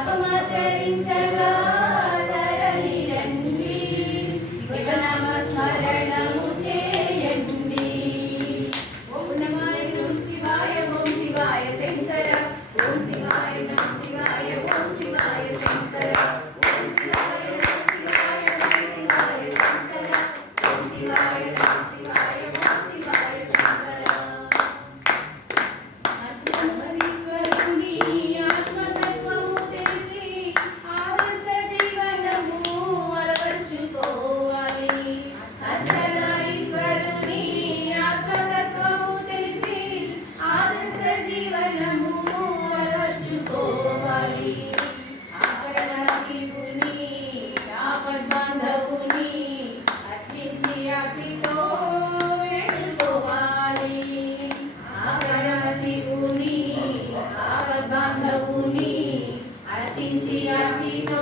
తపమాచరించగా తరలి రండి శివనామ స్మరణము చేయండి. ఓం నమాయ ఓం శివాయ ఓం శివాయ శంకర. ఓం శివాయ నమ శివాయ ఓం శివాయ శంకర. ఓం శివాయ నమ శివాయ ఓం శివాయ శంకర. ఓం శివాయ నమ ఆపద్బాంధవుని అర్చించి అతితో